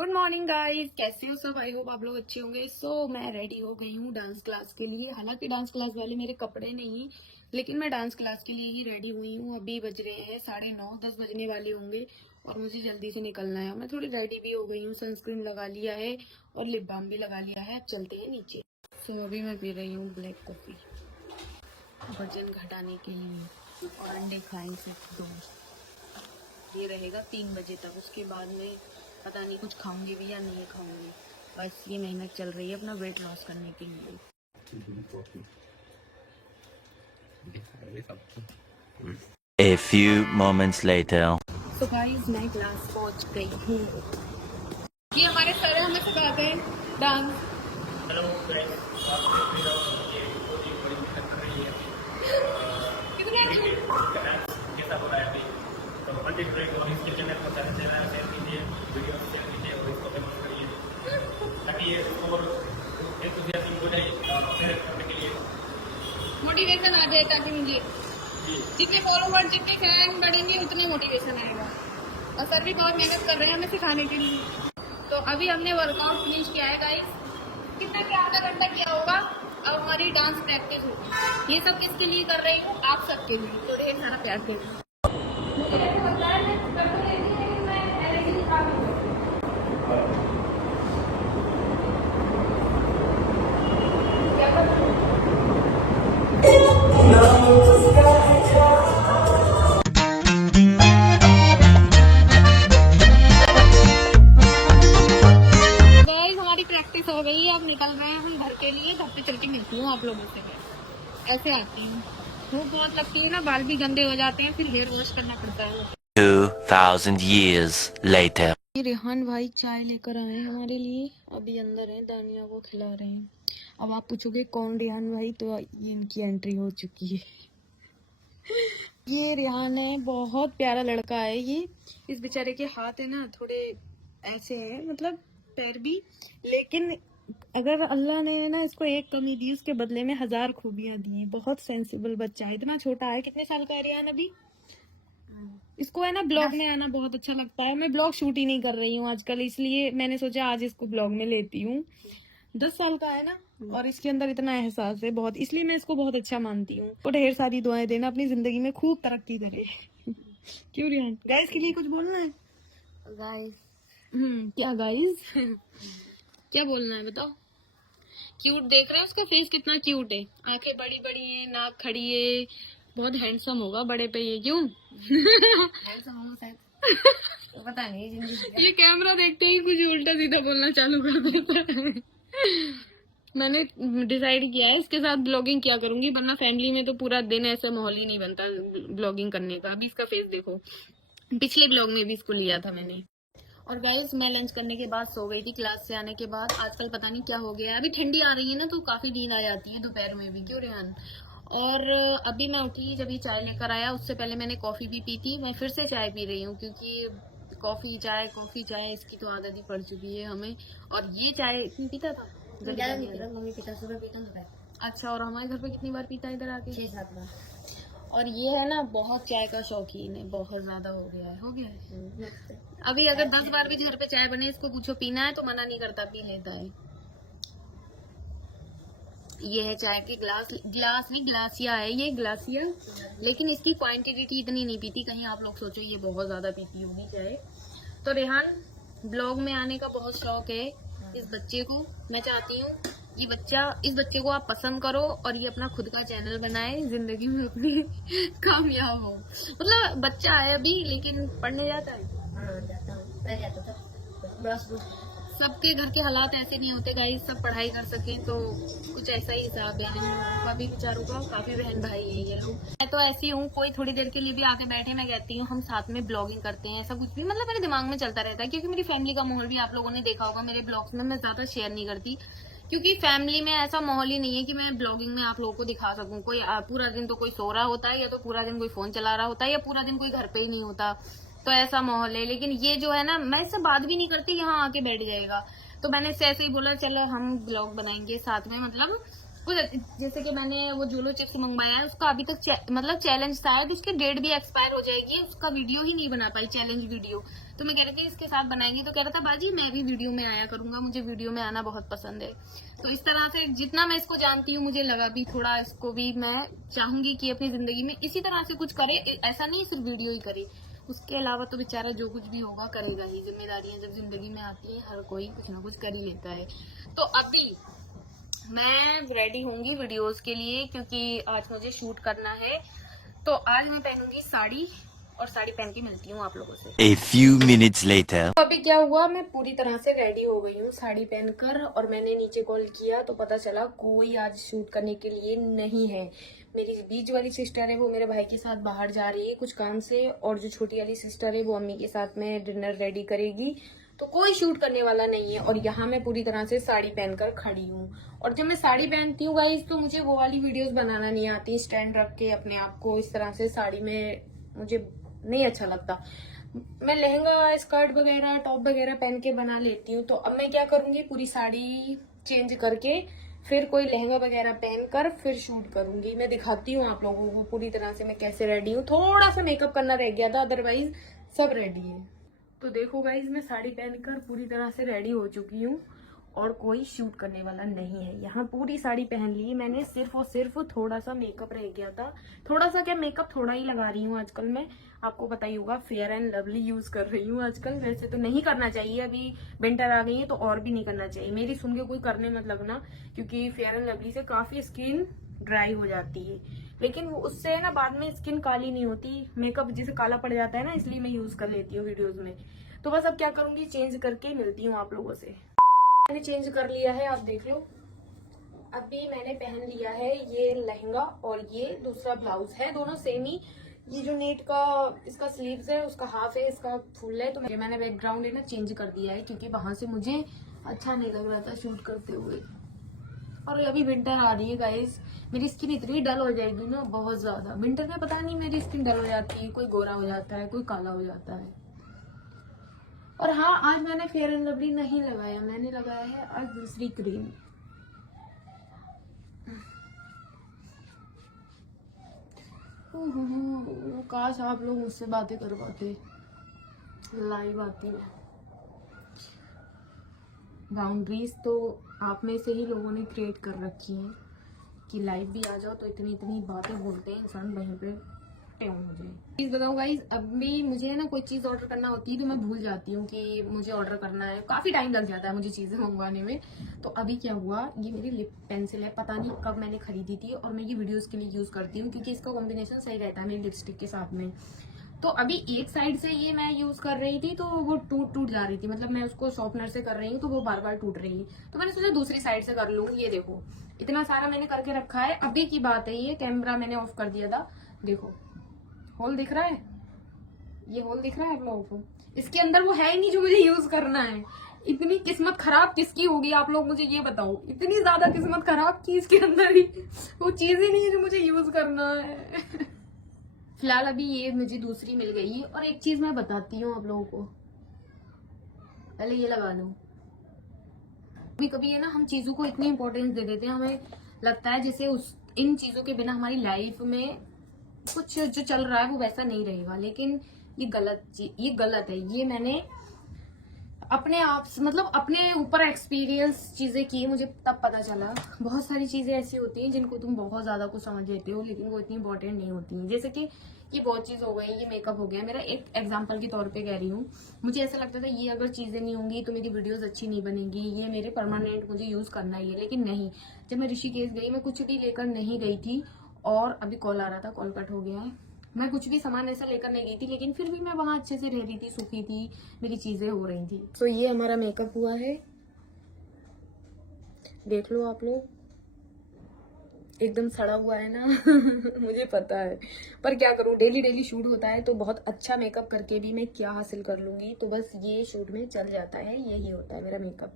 Good morning guys, कैसे हो सब? आई होप आप लोग अच्छे होंगे। मैं रेडी हो गई हूँ डांस क्लास के लिए। हालांकि डांस क्लास वाले मेरे कपड़े नहीं, लेकिन मैं डांस क्लास के लिए ही रेडी हुई हूँ। अभी बज रहे हैं 9:30, 10 बजने वाले होंगे और मुझे जल्दी से निकलना है। मैं थोड़ी रेडी भी हो गई हूँ, सनस्क्रीन लगा लिया है और लिप बाम भी लगा लिया है। अब चलते हैं नीचे। अभी मैं पी रही हूँ ब्लैक कॉफी वजन घटाने के लिए, और अंडे खाए सिर्फ 2। ये रहेगा 3 बजे तक। उसके बाद में पता नहीं कुछ खाऊंगी भी या नहीं खाऊंगी। बस ये मेहनत चल रही है अपना वेट लॉस करने के लिए। A few moments later. तो गाइस मैं क्लास पहुंच गई हूँ। ये हमारे सर है, हमें सिखाते हैं डांस। हेलो गाइस, आप देख रहे हो ये बड़ी बड़ी मेहनत कर रही है। डांस कैसा हो रहा है अभी, तो कंटेंट क्रिएटर और इसके चैनल को शेयर कीजिए, वीडियो शेयर कीजिए और इसको फेमस करिए ताकि ये और एंथुसियाज्म हो जाए शेयर करने के लिए, मोटिवेशन आ जाए, ताकि मुझे जितने फॉलोवर जितने फैन बढ़ेंगे उतने मोटिवेशन आएगा। और सर भी बहुत मेहनत कर रहे हैं हमें सिखाने के लिए। तो अभी हमने वर्कआउट फिनिश किया है गाइस। कितना क्या, आधा घंटा किया होगा। अब हमारी डांस प्रैक्टिस होगी। ये सब किसके लिए कर रही हूँ? आप सबके लिए। तो ढेर सारा प्यार देना। मुझे ऐसा लगता है मैं कर तो लेती हूँ, लेकिन मैं पहले से दिखा भी दूँ। क्या करूँ? प्रैक्टिस हो गई है, अब निकल रहे हैं हम घर के लिए। घर पे चल के मिलती हूँ आप लोगों से। मैं ऐसे आती हूँ, धूप बहुत लगती है ना, बाल भी गंदे हो जाते हैं, फिर हेयर वॉश करना पड़ता है। 2000 years later. रेहान भाई चाय लेकर आए हैं हमारे लिए। अभी अंदर है, दानिया को खिला रहे हैं। अब आप पूछोगे कौन रेहान भाई, तो ये इनकी एंट्री हो चुकी है। ये रेहान है, बहुत प्यारा लड़का है ये। इस बेचारे के हाथ है ना थोड़े ऐसे हैं, मतलब पैर भी, लेकिन अगर अल्लाह ने ना इसको एक कमी दी, उसके बदले में 1000 खूबियां दी। बहुत सेंसिबल बच्चा है, इतना छोटा है। कितने साल का है रेहान अभी? इसको है ना ब्लॉग में आना बहुत अच्छा लगता है। मैं ब्लॉग शूट ही नहीं कर रही हूँ आजकल, इसलिए मैंने सोचा आज इसको ब्लॉग में लेती हूँ। 10 साल का है ना, और इसके अंदर इतना एहसास है बहुत, इसलिए मैं इसको बहुत अच्छा मानती हूँ। तो ढेर सारी दुआएं देना, अपनी जिंदगी में खूब तरक्की करे। क्यों रेहान? गाइस के लिए कुछ बोलना है? गाइस क्या गाइस? क्या बोलना है बताओ? क्यूट देख रहे हैं, उसका फेस कितना क्यूट है। आंखें बड़ी बड़ी है, नाक खड़ी है, बहुत हैंडसम होगा बड़े पे ये। क्यों हैंडसम होगा शायद, पता नहीं। ये कैमरा देखते ही कुछ उल्टा सीधा बोलना चालू कर देता है। मैंने डिसाइड किया है इसके साथ ब्लॉगिंग क्या करूंगी, वरना फैमिली में तो पूरा दिन ऐसा माहौल ही नहीं बनता ब्लॉगिंग करने का। अभी इसका फेस देखो, पिछले ब्लॉग में भी इसको लिया था मैंने। और गाइस मैं लंच करने के बाद सो गई थी क्लास से आने के बाद। आजकल पता नहीं क्या हो गया है, अभी ठंडी आ रही है ना, तो काफी नींद आ जाती है दोपहर में भी। क्यों रेहान? और अभी मैं उठी, जब ये चाय लेकर आया उससे पहले मैंने कॉफी भी पी थी। मैं फिर से चाय पी रही हूँ, क्योंकि कॉफी चाय इसकी तो आदत ही पड़ चुकी है हमें। और ये चाय पीता था, मम्मी पीता, सुबह पीता। अच्छा, और हमारे घर पे कितनी बार पीता है इधर आके? 6-7 बार। और ये है ना बहुत चाय का शौकीन है, बहुत ज्यादा हो गया है। अभी अगर 10 बार भी घर पे चाय बने, इसको पूछो पीना है तो मना नहीं करता, पी लेता है। ये है चाय के ग्लास नहीं, ग्लासिया है ये, ग्लासिया। लेकिन इसकी क्वांटिटी इतनी नहीं पीती, कहीं आप लोग सोचो ये बहुत ज्यादा पीती होगी चाय। तो रेहान, ब्लॉग में आने का बहुत शौक है इस बच्चे को। मैं चाहती हूँ इस बच्चे को आप पसंद करो और ये अपना खुद का चैनल बनाए, जिंदगी में अपनी कामयाब हो। मतलब बच्चा है अभी, लेकिन पढ़ने जाता है। सबके घर के हालात ऐसे नहीं होते गाइस, सब पढ़ाई कर सके, तो कुछ ऐसा ही हिसाब है। उनका भी बेचारों का काफी बहन भाई है ये लोग। मैं तो ऐसी हूँ, कोई थोड़ी देर के लिए भी आके बैठे, मैं कहती हूँ हम साथ में ब्लॉगिंग करते हैं। ऐसा कुछ भी मतलब मेरे दिमाग में चलता रहता है, क्योंकि मेरी फैमिली का माहौल भी आप लोगों ने देखा होगा मेरे ब्लॉग्स में। मैं ज्यादा शेयर नहीं करती, क्योंकि फैमिली में ऐसा माहौल ही नहीं है कि मैं ब्लॉगिंग में आप लोगों को दिखा सकूं। कोई पूरा दिन तो कोई सो रहा होता है, या तो पूरा दिन कोई फोन चला रहा होता है, या पूरा दिन कोई घर पे ही नहीं होता, तो ऐसा माहौल है। लेकिन ये जो है ना, मैं इससे बात भी नहीं करती, यहाँ आके बैठ जाएगा। तो मैंने इससे ऐसे ही बोला चलो हम ब्लॉग बनाएंगे साथ में। मतलब कुछ जैसे कि मैंने वो जूलो चिप्स मंगवाया है, उसका अभी तक मतलब चैलेंज था, उसकी डेट भी एक्सपायर हो जाएगी, उसका वीडियो ही नहीं बना पाई, चैलेंज वीडियो। तो मैं कह रही थी इसके साथ बनाएंगे, तो कह रहा था बाजी मैं भी वीडियो में आया करूंगा, मुझे वीडियो में आना बहुत पसंद है। तो इस तरह से जितना मैं इसको जानती हूँ मुझे लगा भी थोड़ा इसको भी मैं चाहूंगी कि अपनी जिंदगी में इसी तरह से कुछ करे, ऐसा नहीं सिर्फ वीडियो ही करे, उसके अलावा तो बेचारा जो कुछ भी होगा करेगा ही। जिम्मेदारियां जब जिंदगी में आती है हर कोई कुछ ना कुछ कर ही लेता है। तो अभी मैं रेडी होंगी वीडियोस के लिए, क्योंकि आज मुझे शूट करना है। तो आज मैं पहनूंगी साड़ी, और साड़ी पहन के मिलती हूँ आप लोगों से। A few minutes later. तो अभी क्या हुआ, मैं पूरी तरह से रेडी हो गई हूँ साड़ी पहनकर, और मैंने नीचे कॉल किया तो पता चला कोई आज शूट करने के लिए नहीं है। मेरी बीच वाली सिस्टर है वो मेरे भाई के साथ बाहर जा रही है कुछ काम से, और जो छोटी वाली सिस्टर है वो अम्मी के साथ में डिनर रेडी करेगी, तो कोई शूट करने वाला नहीं है। और यहाँ मैं पूरी तरह से साड़ी पहनकर खड़ी हूँ। और जब मैं साड़ी पहनती हूँ गाइस तो मुझे वो वाली वीडियोस बनाना नहीं आती, स्टैंड रख के अपने आप को इस तरह से साड़ी में मुझे नहीं अच्छा लगता। मैं लहंगा स्कर्ट वगैरह टॉप वगैरह पहन के बना लेती हूँ। तो अब मैं क्या करूंगी, पूरी साड़ी चेंज करके फिर कोई लहंगा वगैरह पहनकर फिर शूट करूंगी। मैं दिखाती हूँ आप लोगों को पूरी तरह से मैं कैसे रेडी हूँ। थोड़ा सा मेकअप करना रह गया था, अदरवाइज सब रेडी है। तो देखो गाइज मैं साड़ी पहनकर पूरी तरह से रेडी हो चुकी हूँ, और कोई शूट करने वाला नहीं है। यहाँ पूरी साड़ी पहन ली मैंने, सिर्फ और सिर्फ थोड़ा सा मेकअप रह गया था। थोड़ा सा क्या, मेकअप थोड़ा ही लगा रही हूँ आजकल मैं, आपको पता ही होगा फेयर एंड लवली यूज कर रही हूँ आजकल। वैसे तो नहीं करना चाहिए, अभी विंटर आ गई है तो और भी नहीं करना चाहिए। मेरी सुन के कोई करने मत लगना, क्योंकि फेयर एंड लवली से काफी स्किन ड्राई हो जाती है, लेकिन वो उससे ना बाद में स्किन काली नहीं होती। मेकअप जिसे काला पड़ जाता है ना, इसलिए मैं यूज कर लेती हूँ वीडियोज में। तो बस अब क्या करूंगी, चेंज करके मिलती हूँ आप लोगों से। मैंने चेंज कर लिया है, आप देख लो। अभी मैंने पहन लिया है ये लहंगा और ये दूसरा ब्लाउज है, दोनों सेम ही। ये जो नेट का इसका स्लीव्स है उसका हाफ है, इसका फुल है। तो मैंने बैकग्राउंड है ना चेंज कर दिया है, क्योंकि वहां से मुझे अच्छा नहीं लग रहा था शूट करते हुए। और अभी विंटर आ रही है गाइस, मेरी स्किन इतनी डल हो जाएगी ना, बहुत ज्यादा। विंटर में पता नहीं मेरी स्किन डल हो जाती है, कोई गोरा हो जाता है, कोई काला हो जाता है। और हाँ, आज मैंने फेयर एंड लवली नहीं लगाया, मैंने लगाया है आज दूसरी क्रीम। काश आप लोग मुझसे बातें कर पाते, लाइव आती है। बाउंड्रीज तो आप में से ही लोगों ने क्रिएट कर रखी हैं कि लाइव भी आ जाओ तो इतनी इतनी बातें बोलते हैं इंसान, वहीं पे टेम हो जाए। प्लीज बताओ गाइज, अभी मुझे ना कोई चीज ऑर्डर करना होती है तो मैं भूल जाती हूँ कि मुझे ऑर्डर करना है, काफी टाइम लग जाता है मुझे चीजें मंगवाने में। तो अभी क्या हुआ, ये मेरी लिप पेंसिल है, पता नहीं कब मैंने खरीदी थी, और मैं ये वीडियोस के लिए यूज करती हूँ क्योंकि इसका कॉम्बिनेशन सही रहता है मेरी लिपस्टिक के साथ में। तो अभी एक साइड से ये मैं यूज कर रही थी तो वो टूट जा रही थी, मतलब मैं उसको शॉर्पनर से कर रही हूँ तो वो बार बार टूट रही है। तो मैंने सोचा दूसरी साइड से कर लूँ। ये देखो इतना सारा मैंने करके रखा है। अभी की बात है, ये कैमरा मैंने ऑफ कर दिया था, देखो होल दिख रहा है, ये होल दिख रहा है आप लोगों को, इसके अंदर वो है ही नहीं जो मुझे यूज करना है। इतनी किस्मत खराब किसकी होगी आप लोग मुझे ये बताओ, इतनी ज्यादा किस्मत खराब की इसके अंदर ही वो चीज ही नहीं है जो मुझे यूज करना है। फिलहाल अभी ये मुझे दूसरी मिल गई है। और एक चीज मैं बताती हूँ आप लोगों को, पहले ये लगा लो। कभी कभी है ना हम चीजों को इतनी इंपॉर्टेंस दे देते हैं, हमें लगता है जैसे इन चीजों के बिना हमारी लाइफ में कुछ जो चल रहा है वो वैसा नहीं रहेगा, लेकिन ये गलत है। ये मैंने अपने आप मतलब अपने ऊपर एक्सपीरियंस चीजें की, मुझे तब पता चला बहुत सारी चीजें ऐसी होती हैं जिनको तुम बहुत ज्यादा कुछ समझ लेते हो लेकिन वो इतनी इंपॉर्टेंट नहीं होती हैं। जैसे कि ये बहुत चीज हो गई, ये मेकअप हो गया, मेरा एक एग्जांपल के तौर पे कह रही हूँ। मुझे ऐसा लगता था ये अगर चीजें नहीं होंगी तो मेरी वीडियोस अच्छी नहीं बनेगी, ये मेरे परमानेंट मुझे यूज करना ही है, लेकिन नहीं। जब मैं ऋषिकेश गई, मैं कुछ भी लेकर नहीं गई थी, और अभी कॉल आ रहा था, कॉल कट हो गया है। मैं कुछ भी सामान ऐसा लेकर नहीं गई थी, लेकिन फिर भी मैं वहां अच्छे से रह रही थी, सुखी थी, मेरी चीजें हो रही थी। तो ये हमारा मेकअप हुआ है, देख लो आप लोग, एकदम सड़ा हुआ है ना। मुझे पता है, पर क्या करूं, डेली डेली शूट होता है तो बहुत अच्छा मेकअप करके भी मैं क्या हासिल कर लूंगी। तो बस ये शूट में चल जाता है, यही होता है मेरा मेकअप।